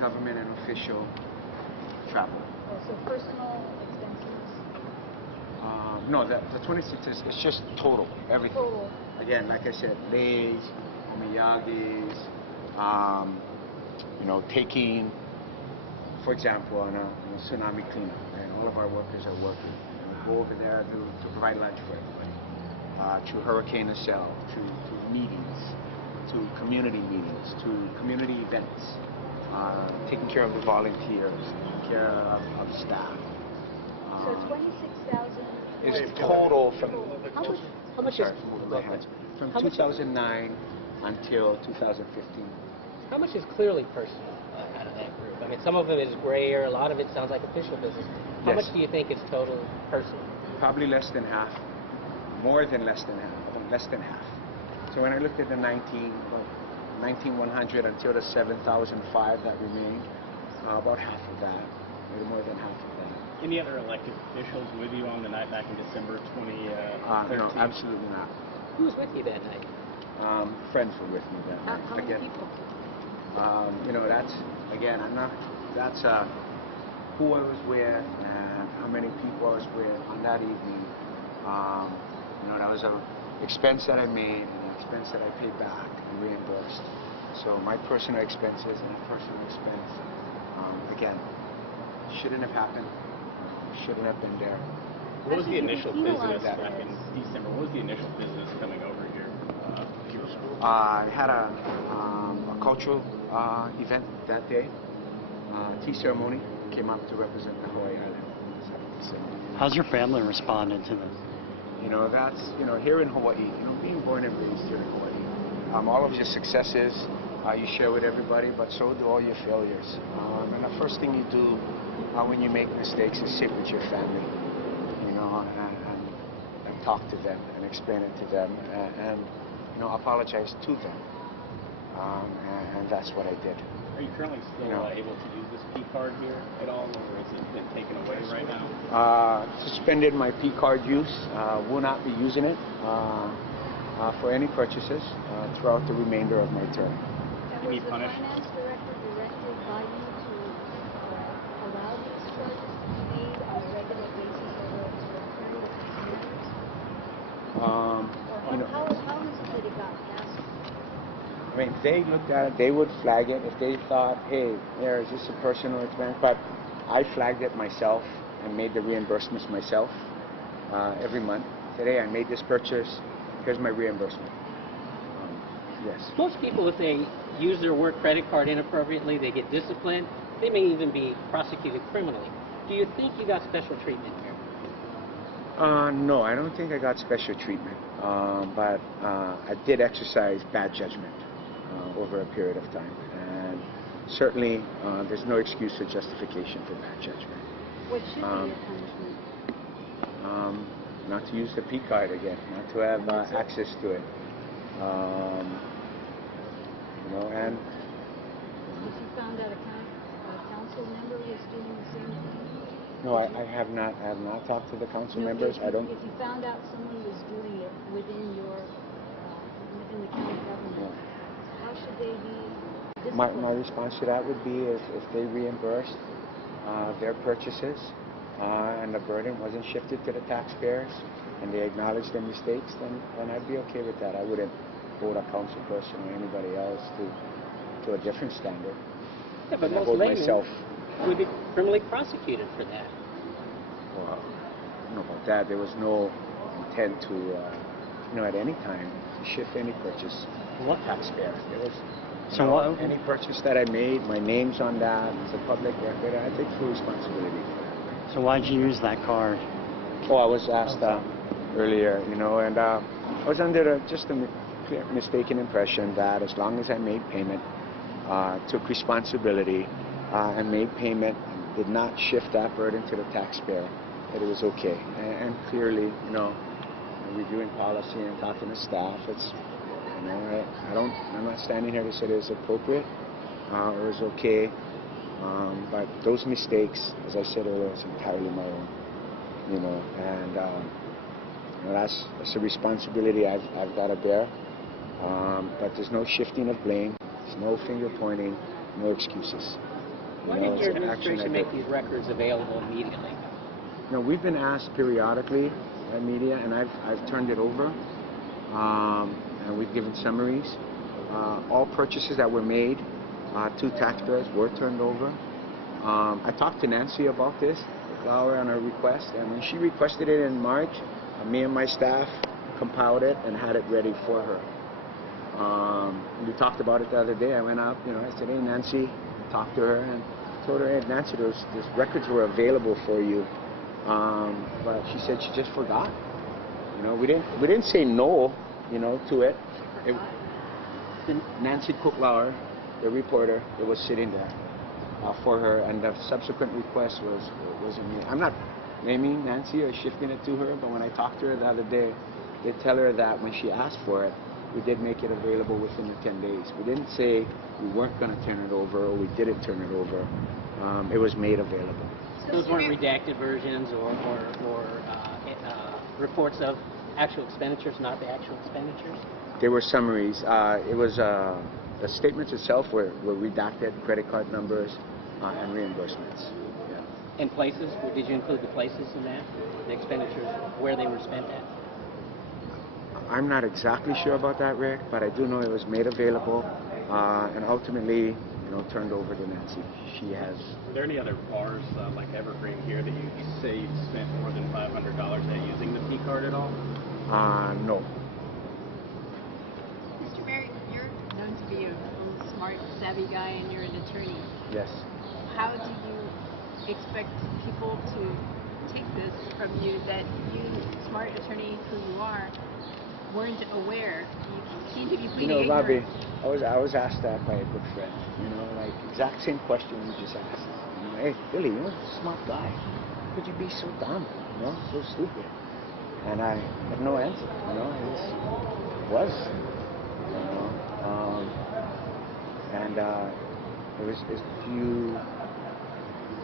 government and official travel. Oh, so personal expenses? No, the 26 is just total, everything. Total. Again, like I said, leis, omiyagis, taking, for example, on a tsunami cleanup, and all of our workers are working. And we go over there to provide lunch for everybody, to hurricane cell, to meetings, to community meetings, to community events, taking care of the volunteers, taking care of staff. So 26,000 is total from How much is from 2009 until 2015. How much is clearly personal out of that group? I mean, some of it is grayer. A lot of it sounds like official business. How much do you think is total personal? Probably less than half. More than less than half. I think less than half. So when I looked at the 19,100 until the 7,005 that remained, about half of that, maybe more than half of that. Any other elected officials with you on the night back in December 2013? No, absolutely not. Who was with you that night? Friends were with me that night. How many people? That's who I was with and how many people I was with on that evening. That was an expense that I made and an expense that I paid back and reimbursed. So my personal expenses and a personal expense, again, shouldn't have happened. Shouldn't have been there. What was the initial business back in December? What was the initial business coming over here? I had a cultural event that day. Tea ceremony. Came up to represent the Hawaii Island. How's your family responded to this? That's here in Hawaii. Being born and raised here in Hawaii. All of your successes you share with everybody, but so do all your failures. And the first thing you do when you make mistakes is sit with your family, and talk to them and explain it to them and apologize to them. And that's what I did. Are you currently still able to use this PCard here at all, or has it been taken away right now? Suspended my PCard use. Will not be using it for any purchases throughout the remainder of my term. And was the finance director directly by you to allow these charges to be made on a regular basis over a period of 6 years? How is it that it got passed? I mean, they looked at it, they would flag it if they thought, hey, is this a personal expense? But I flagged it myself and made the reimbursements myself every month. Today I made this purchase, here's my reimbursement. Yes. Most people, if they use their work credit card inappropriately, they get disciplined. They may even be prosecuted criminally. Do you think you got special treatment here? No, I don't think I got special treatment, but I did exercise bad judgment over a period of time, and certainly there's no excuse or justification for bad judgment. What should be your punishment? Not to use the PCard again, not to have access to it. And if you found out a council member was doing the same thing? No, I have not. I have not talked to the council members. I don't. If you found out someone was doing it within the county government, how should they be disciplined? My response to that would be if they reimbursed their purchases and the burden wasn't shifted to the taxpayers and they acknowledged their mistakes, then I'd be okay with that. I wouldn't hold a council person or anybody else to a different standard. Yeah, but most laymen would be criminally prosecuted for that. Well, I don't know about that. There was no intent to, at any time, to shift any purchase to a taxpayer. There was any purchase that I made, my name's on that, it's a public record, I take full responsibility for that. So why'd you use that card? Oh, I was asked earlier, and I was under just a mistaken impression that as long as I made payment, took responsibility, and made payment, did not shift that burden to the taxpayer, that it was okay. And clearly, reviewing policy and talking to staff, it's, I'm not standing here to say it was appropriate or it was okay, but those mistakes, as I said earlier, is entirely my own, and that's a responsibility I've got to bear. But there's no shifting of blame, there's no finger pointing, no excuses. Why know, didn't your it's an action administration I make did. these records available immediately? We've been asked periodically by media, and I've turned it over, and we've given summaries. All purchases that were made to taxpayers were turned over. I talked to Nancy about this, Flower, on her request, and when she requested it in March, me and my staff compiled it and had it ready for her. We talked about it the other day. I went up, I said, hey, Nancy, talked to her and told her, hey, Nancy, those records were available for you. But she said she just forgot. We didn't say no, to it. Nancy Cooklauer, the reporter, it was sitting there for her, and the subsequent request wasn't me. I'm not naming Nancy or shifting it to her, but when I talked to her the other day, they tell her that when she asked for it, we did make it available within the 10 days. We didn't say we weren't going to turn it over or we didn't turn it over. It was made available. Those weren't redacted versions or reports of actual expenditures, not the actual expenditures? They were summaries. The statements itself were redacted, credit card numbers, and reimbursements. Yeah. And places? Did you include the places in that? The expenditures, where they were spent at? I'm not exactly sure about that, Rick, but I do know it was made available and ultimately, turned over to Nancy. She has. Are there any other bars like Evergreen here that you say you've spent more than $500 at using the PCard at all? No. Mr. Mayor, you're known to be a smart, savvy guy, and you're an attorney. Yes. How do you expect people to take this from you, that you, smart attorney who you are, weren't aware? You seem to be pleading Robbie, ignorance. I was asked that by a good friend. Like exact same question you just asked. Hey, Billy, you're a smart guy. How could you be so dumb? So stupid? And I had no answer. I just was. And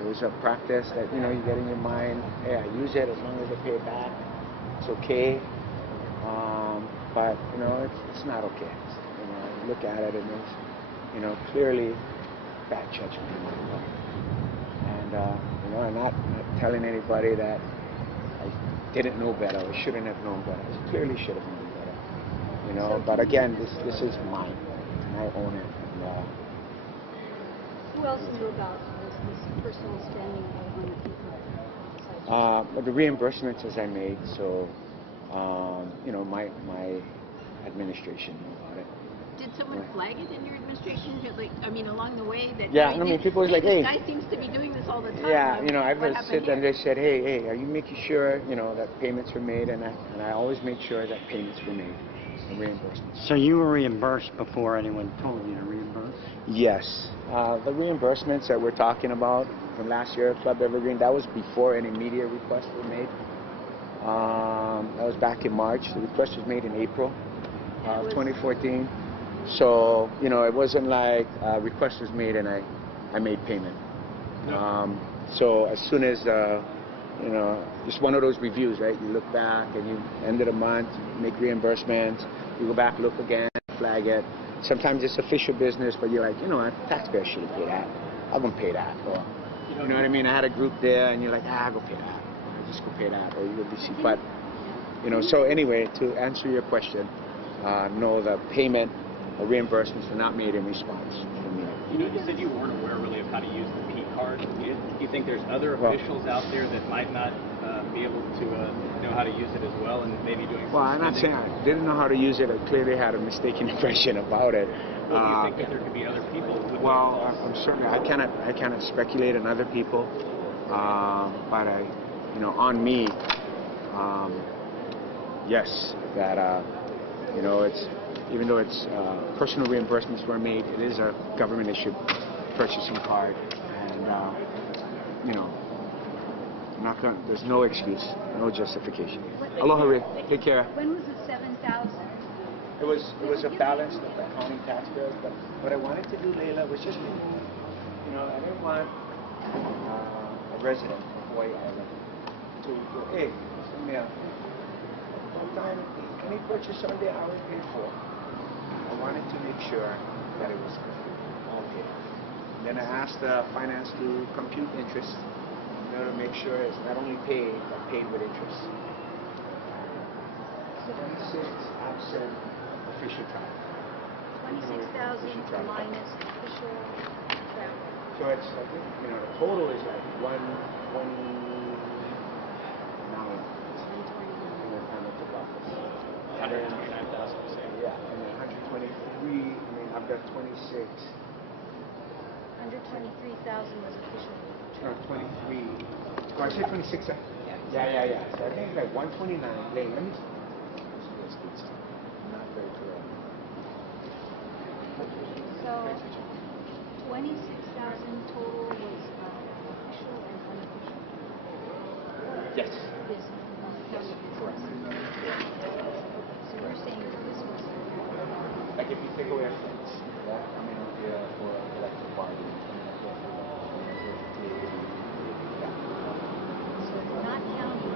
it was a practice that you get in your mind. Hey, I use it as long as I pay it back. It's okay. But it's not okay. You look at it and it's clearly bad judgment on my part. And I'm not telling anybody that I didn't know better or shouldn't have known better. I clearly should have known better. But again, this is mine, and I own it. And, Who else knew about this personal spending on the PCard? the reimbursements as I made, so my administration knew about it. Did someone flag it in your administration? Along the way that... Yeah, people was like, hey... This guy seems to be doing this all the time. Yeah, I've what been happened sit and here? they said, hey, are you making sure, that payments were made? And I always make sure that payments were made and reimbursements. So you were reimbursed before anyone told you to reimburse? Yes. The reimbursements that we're talking about from last year, Club Evergreen, that was before any media requests were made. That was back in March. The request was made in April of 2014. So, it wasn't like a request was made and I made payment. So as soon as, just one of those reviews, right? You look back and you end of the month, make reimbursements, you go back, look again, flag it. Sometimes it's official business, but you're like, taxpayers should have paid that. I'm going to pay that. Or, you know what I mean? I had a group there and you're like, I'll go pay that. Or just go pay that. Or you'll be see. But, so anyway, to answer your question, no, the payment or reimbursements were not made in response from me. You said you weren't aware really of how to use the PCard. Do you think there's other officials out there that might not be able to know how to use it as well and maybe doing some I'm not saying I didn't know how to use it. I clearly had a mistaken impression about it. Well, do you think that there could be other people with I'm certainly, I cannot speculate on other people, but on me, yes, that, it's, even though it's personal reimbursements were made, it is a government-issued purchasing card, and there's no excuse, no justification. Aloha, Rick. Take care. When was the $7,000? It was a balance of the county tax bills, but what I wanted to do, Leila, was just remove. I didn't want a resident of Hawai'i Island to go, hey, send me a one-time any purchase on there I was paid for. I wanted to make sure that it was all paid. Then I asked the finance to compute interest in order to make sure it's not only paid, but paid with interest. 26 absent official travel. 26,000 minus official travel. So it's, I think, the total is like 129. And then kind of took off this. 129,000. Yeah, and then 123, I've got 26. 123,000 was official. No, 23. Oh, I said 26. Yeah. So I think it's like 129. Let me not very clear. So 26,000 total was official and unofficial. Yes. This county business. So you're saying this was Like if you take away our flights, for electric party. so it's not counting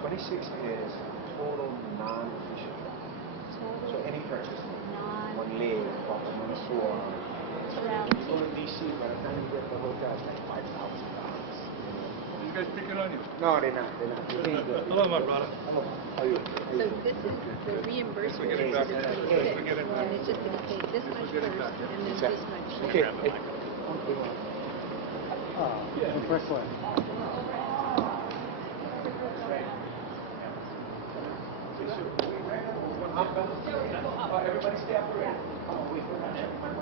26 is total non-official travel. total So any purchase, non one leg, one tour. travel. When you go to DC, by the time you get to the hotel, it's like $5,000. You guys picking on you? No, they're not. They're paying good. Hello, my brother. How are you? So this is the reimbursement getting for back. the We're 26, getting back. and it's just going to pay this much getting first, back. and then Exactly. this much. Okay. The first one. Everybody stay up already.